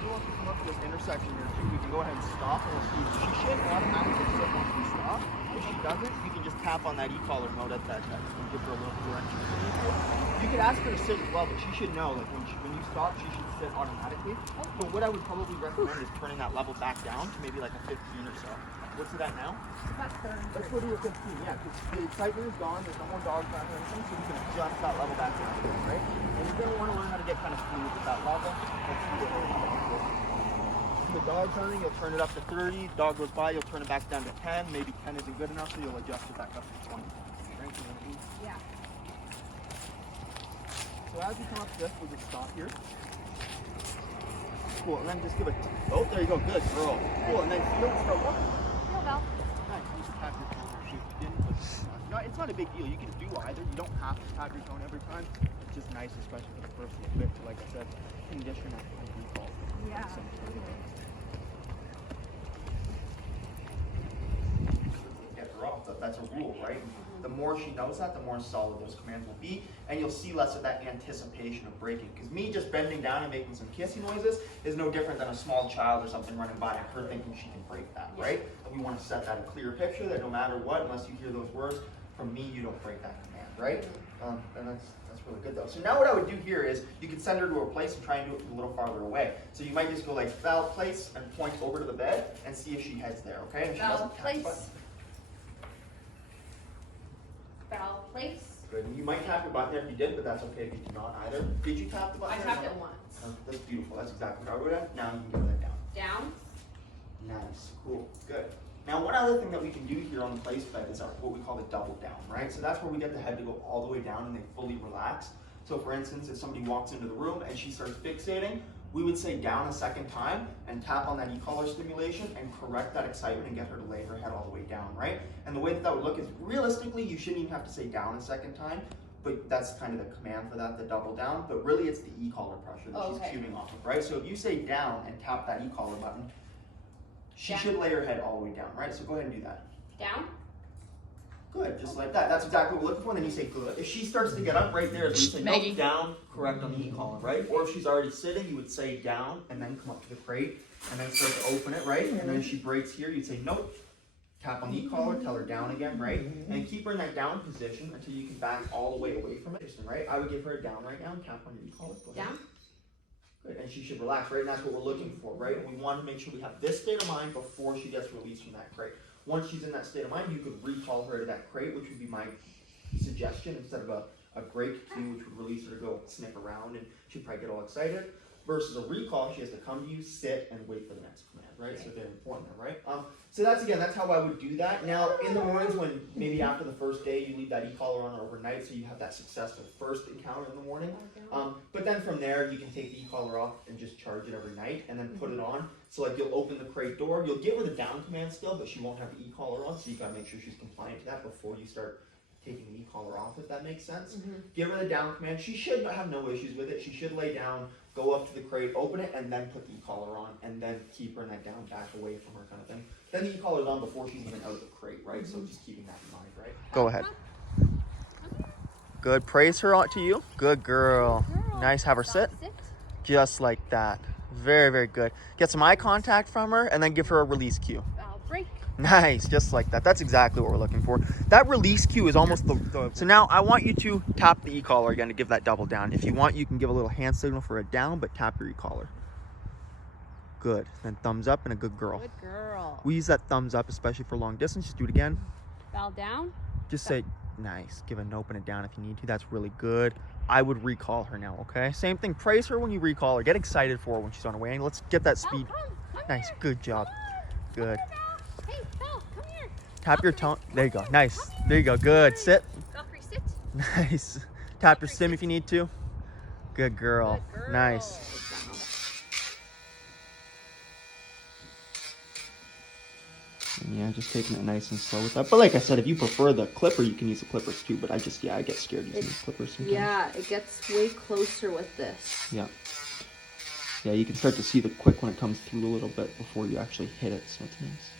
do once we come up to this intersection here too, we can go ahead and stop and we'll see. She should automatically sit once we stop. If she doesn't, you can just tap on that e-collar mode at that and give her a little direction. You could ask her to sit as well, but she should know, like when you stop, she should sit automatically. But what I would probably recommend is turning that level back down to maybe like a 15 or so. What's it at now? About 30. Let's go to a 15, yeah, because the excitement is gone, there's no more dogs around or anything, so you can adjust that level back down again, right? And you're going to want to learn how to get kind of fluid with that level. Let's see what the dog's running, you'll turn it up to 30, dog goes by, you'll turn it back down to 10, maybe 10 isn't good enough, so you'll adjust it back up to 20. Right? Yeah. So as we come up to this, we'll just stop here. Cool, and then just give it, oh, there you go, good girl. Cool, and then feel, start walking. Feel, Val. Nice, you can tap your tone or shoot. You didn't, no, it's not a big deal, you can do either. You don't have to tap your tone every time. It's just nice, especially for the first little bit, to, like I said, condition that kind of recall. Yeah. Get her up, that's a rule, right? The more she knows that, the more solid those commands will be, and you'll see less of that anticipation of breaking. Because me just bending down and making some kissy noises is no different than a small child or something running by and her thinking she can break that, right? And we want to set that a clear picture that no matter what, unless you hear those words from me, you don't break that command, right? And that's really good though. So now what I would do here is you can send her to a place and try and do it from a little farther away. So you might just go like Val, place, and point over to the bed and see if she heads there, okay? And she Val, doesn't tap the button. place. Val, place. Good. And you might tap your button if you did, but that's okay if you do not either. Did you tap the button? I tapped it once. That's beautiful. That's exactly what I would have. Now you can give that down. Down. Nice. Cool. Good. Now one other thing that we can do here on the place bed is what we call the double down, right? So that's where we get the head to go all the way down and they fully relax. So for instance, if somebody walks into the room and she starts fixating, we would say down a second time and tap on that e-collar stimulation and correct that excitement and get her to lay her head all the way down, right? And the way that would look is realistically, you shouldn't even have to say down a second time, but that's kind of the command for that, the double down, but really it's the e-collar pressure that she's cueing off of, right? So if you say down and tap that e-collar button, she should lay her head all the way down, right? So go ahead and do that. Down. Good, just like that. That's exactly what we're looking for. And then you say good. If she starts to get up right there, is when you say nope, down, correct on the e-collar, right? Or if she's already sitting, you would say down and then come up to the crate and then start to open it, right? And then if she breaks here, you'd say nope, tap on the e-collar, tell her down again, right? And keep her in that down position until you can back all the way away from it, right? I would give her a down right now and tap on your e-collar. Down. Good, and she should relax, right? And that's what we're looking for, right? And we want to make sure we have this state of mind before she gets released from that crate. Once she's in that state of mind, you could recall her to that crate, which would be my suggestion, instead of a break cue, which would release her to go sniff around and she'd probably get all excited. Versus a recall, she has to come to you, sit, and wait for the next command, right? So very important there, right? So that's how I would do that. Now, in the mornings when maybe after the first day, you leave that e-collar on overnight, so you have that successful first encounter in the morning. But then from there, you can take the e-collar off and just charge it every night, and then put it on. So like you'll open the crate door, you'll give her the down command still, but she won't have the e-collar on, so you gotta make sure she's compliant to that before you start taking the e-collar off, if that makes sense. Give her the down command. She should have no issues with it. She should lay down, go up to the crate, open it, and then put the e-collar on, and then keep her in that down, back away from her kind of thing. Then the e-collar's on before she's even out of the crate, right? So just keeping that in mind, right? Go ahead. Good. Praise her on to you. Good girl. Nice. Have her sit. Just like that. Very, very good. Get some eye contact from her, and then give her a release cue. Break. Nice, just like that. That's exactly what we're looking for. That release cue is almost the... So now I want you to tap the e-collar again to give that double down. If you want, you can give a little hand signal for a down, but tap your e-collar. Good. Then thumbs up and a good girl. Good girl. We use that thumbs up, especially for long distance. Just do it again. Val, down. Just say, nice. Give a nope and a down if you need to. That's really good. I would recall her now, okay? Same thing. Praise her when you recall her. Get excited for her when she's on her way. And let's get that speed. Come Nice. here. Good job. Good. Hey, Val, come here. Tap your tongue. There you go. Nice. There you go. Good. Sit. Valkyrie, sit. Nice. Tap your stim if you need to. Good girl. Good girl. Nice. Yeah, just taking it nice and slow with that. But like I said, if you prefer the clipper, you can use the clippers too. But I get scared using the clippers sometimes. Yeah, it gets way closer with this. Yeah. Yeah, you can start to see the quick when it comes through a little bit before you actually hit it. So it's nice.